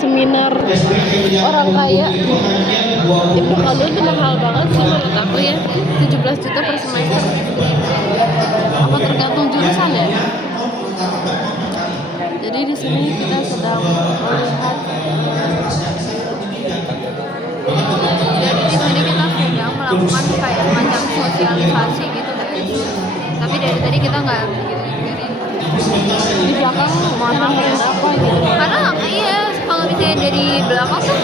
seminar orang kaya. Ibnu Khaldun itu mahal banget sih menurut aku ya, 17 juta per semester. Apa tergantung jurusan ya? Jadi di sini kita sedang melihat, Jadi di sini kita sedang melakukan kayak semacam sosialisasi gitu guys. Tapi dari tadi kita nggak begitu mikirin. di belakang Mohon maaf ya. apa gitu. Karena iya kalau misalnya dari belakang tuh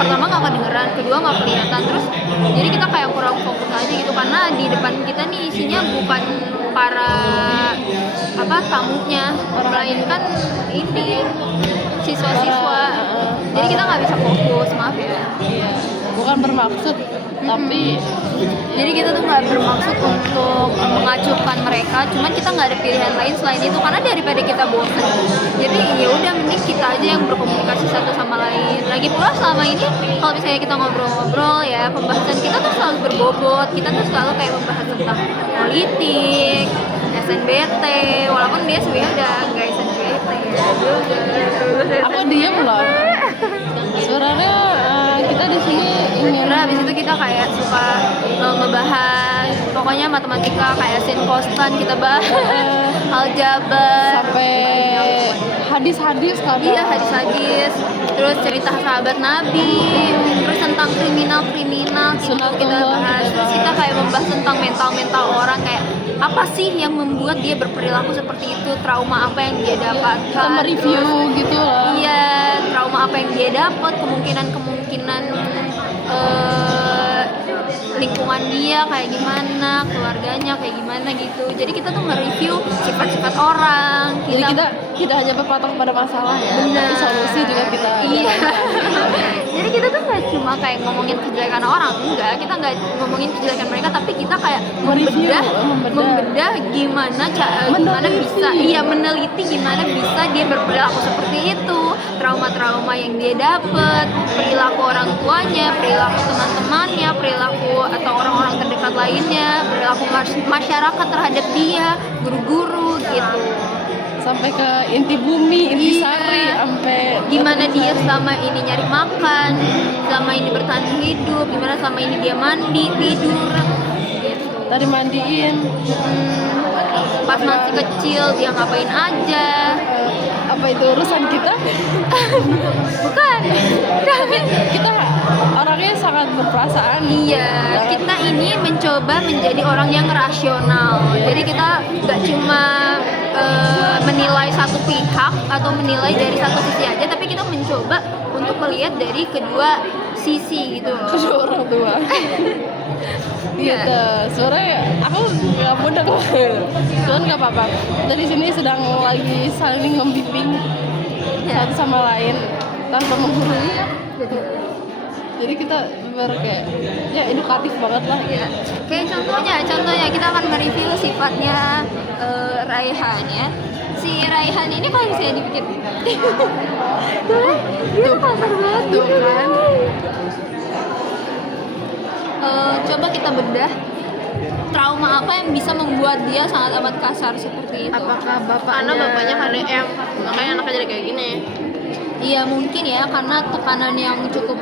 pertama nggak kedengeran, kedua nggak kelihatan, terus jadi kita kayak kurang fokus aja gitu karena di depan kita nih isinya bukan para tamunya, melainkan ini siswa-siswa. Jadi kita nggak bisa fokus, maaf ya. Iya, bukan bermaksud tapi Jadi kita tuh nggak bermaksud untuk mengacuhkan mereka, cuman kita nggak ada pilihan lain selain itu karena daripada kita bosan. Jadi ya udah mending kita aja yang berkomunikasi satu sama lain. Lagi pula selama ini kalau misalnya kita ngobrol-ngobrol ya, pembahasan kita tuh selalu berbobot. Kita tuh selalu kayak membahas tentang politik, SNBT, walaupun dia sebenarnya udah nggak SNBT. aku diam loh. Sebenarnya kita di sini ingin Terus habis itu kita kayak suka ngebahas pokoknya matematika kayak sin kostan kita bahas, aljabar sampai hadis-hadis kadang. iya hadis-hadis, terus cerita sahabat Nabi, terus tentang kriminal gitu kita bahas. Terus kita kayak membahas tentang mental orang kayak apa sih yang membuat dia berperilaku seperti itu, trauma apa yang dia dapatkan, Kita mereview gitu loh. iya trauma apa yang dia dapat, kemungkinan lingkungan dia kayak gimana, keluarganya kayak gimana gitu. Jadi kita tuh nge-review sifat-sifat orang. Jadi kita tidak hanya berpatok pada masalah ya, tapi solusi juga kita. Iya. Jadi kita tuh nggak cuma kayak ngomongin kejelekan orang, enggak. Kita nggak ngomongin kejelekan mereka, tapi kita kayak membedah gimana bisa, iya meneliti gimana bisa dia berperilaku seperti itu, trauma-trauma yang dia dapat, perilaku orang tuanya, perilaku teman-temannya, perilaku atau orang-orang terdekat lainnya, perilaku masyarakat terhadap dia, guru-guru gitu. Sampai ke inti bumi, inti sari, sampai Gimana dia selama ini nyari makan, selama ini bertahan hidup, gimana selama ini dia mandi, tidur gitu. tadi mandiin. Pas masih kecil dia ngapain aja. Apa itu urusan kita? Bukan. Kita orangnya sangat berperasaan. Iya, kita ini mencoba menjadi orang yang rasional. Jadi kita nggak cuma menilai satu pihak atau menilai dari satu sisi aja, tapi kita mencoba untuk melihat dari kedua sisi gitu loh. Kedua orang tua. Gitu. Sebenarnya aku nggak mudah kok. Cuman nggak apa-apa. Kita di sini sedang lagi saling membimbing satu sama lain tanpa menggurui. Jadi kita kayak ya edukatif banget lah. Ya. Kayak contohnya kita akan mereview sifatnya Raihan ya. Si Raihan ini kalau misalnya dipikir dia kasar banget Tuh kan. Coba kita bedah trauma apa yang bisa membuat dia sangat amat kasar seperti itu. Apakah Karena bapaknya KDM, makanya anaknya jadi kayak gini. Iya mungkin ya karena tekanan yang cukup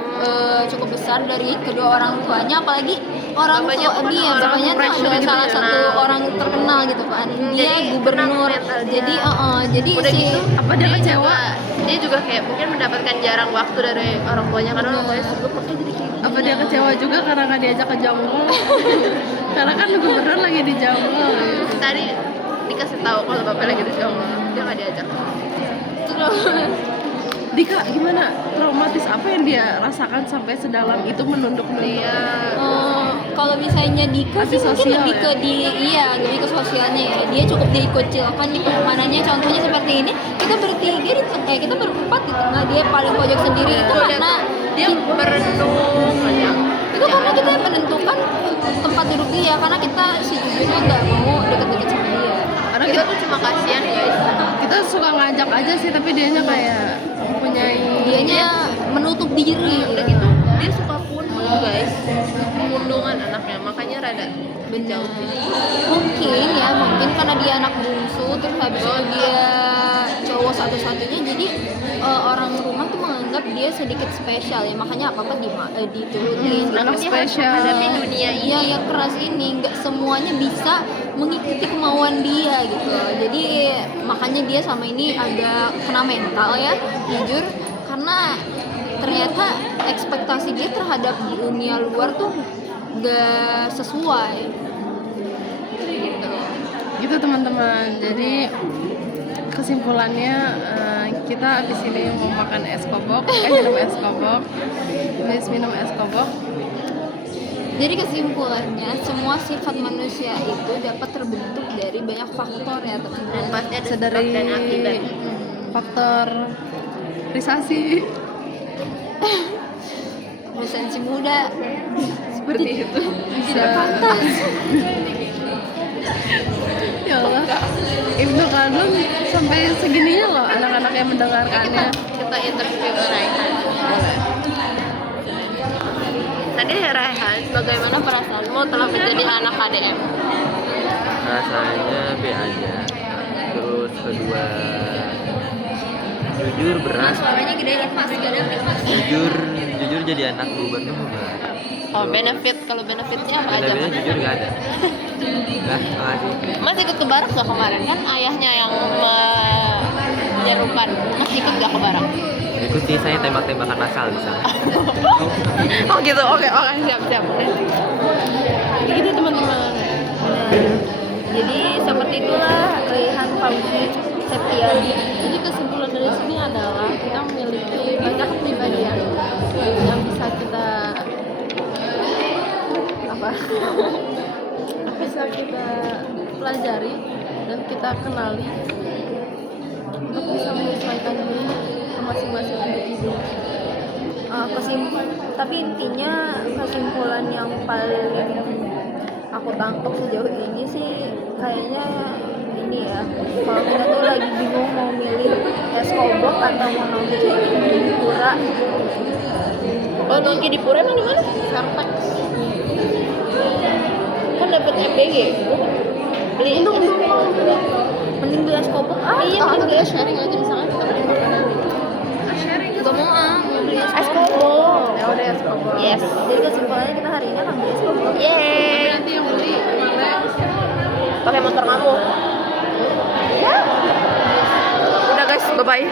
besar dari kedua orang tuanya, apalagi orang Bapaknya tua kan dia orang bapaknya tuh pressure adalah gitu salah ya, satu nah. orang terkenal gitu kan, dia Jadi gubernur, kena mentalnya. jadi Udah si gitu, apa dia kecewa? Dia juga kayak mungkin mendapatkan jarang waktu dari orang tuanya karena orang tuanya sibuk, makanya jadi kayak gini. Apa dia kecewa juga karena nggak diajak ke jonggol? Karena kan gubernur lagi di jonggol. Tadi dikasih tahu kalau bapak lagi di jonggol, dia nggak diajak. Dika, gimana? Traumatis apa yang dia rasakan sampai sedalam itu menunduk dia? kalau misalnya Dika sih mungkin Antisosial lebih ke lebih ke sosialnya ya, dia cukup dikucilkan di pertemanannya. Contohnya seperti ini, kita bertiga di tengah, kita berempat di tengah, dia paling pojok sendiri. Itu karena Dia merenung aja. itu karena kita yang menentukan tempat duduk dia, karena kita sejujurnya nggak mau deket-deket sama dia. Karena Kita tuh cuma kasihan guys. kita suka ngajak aja sih, tapi dianya kayak mempunyai Dianya menutup diri. Udah gitu dia suka pundung guys, pundungan anaknya, makanya rada menjauh. Mungkin karena dia anak bungsu, terus habis itu dia cowok satu-satunya, jadi orang rumah tuh dianggap dia sedikit spesial ya, makanya apa diturutin. anak Dia spesial. harus menghadapi dunia iya yang keras ini, nggak semuanya bisa mengikuti kemauan dia gitu. Jadi makanya dia sama ini agak kena mental ya, jujur, karena ternyata ekspektasi dia terhadap dunia luar tuh gak sesuai gitu. Gitu teman-teman, jadi kesimpulannya kita abis ini mau makan es kobok, minum es kobok, habis minum es kobok. Jadi kesimpulannya semua sifat manusia itu dapat terbentuk dari banyak faktor ya teman-teman. Dan pasti ada sebab Dari dan akibat. faktor risasi Resensi muda seperti itu bisa. Ya Allah, Ibnu Khaldun sampai segininya loh anak-anak yang mendengarkannya. Kita interview Raihan. Tadi Raihan, bagaimana perasaanmu telah menjadi anak KDM? Rasanya B aja. Terus kedua, jujur berat. suaranya gede nih mas, gede nih mas. Jujur jadi anak gubernur berat. Oh, kalau benefitnya apa aja? Benefitnya jujur nggak ada. Nah, makasih. Mas ikut ke Barak gak kemarin? Kan ayahnya yang menyerukan. Mas ikut gak ke Barak? Ikuti saya tembak-tembakan masal di sana. Oh gitu, oke, siap. Gitu teman-teman. Jadi seperti itulah Raihan Fauzi Septiadi. Jadi kesimpulan dari sini adalah kita memiliki banyak kepribadian yang bisa kita bisa kita pelajari dan kita kenali untuk bisa menyesuaikan diri ke masing-masing individu. Tapi intinya kesimpulan yang paling aku tangkap sejauh ini sih kayaknya ini ya, kalau kita tuh lagi bingung mau milih es kobok atau mau nongki di pura. Oh, nongki di Pura emang di mana? Vertex. Kan dapat MBG. Beli itu. Mending beli es kobok Iya, kita sharing aja misalnya kita beli makanan gitu. Gak mau beli Es kobok. Ya udah es kobok. Yes. Jadi kesimpulannya kita hari ini akan beli es kobok. Yeay. Nanti yang beli Pakai motor kamu. Ya. Udah guys, bye-bye.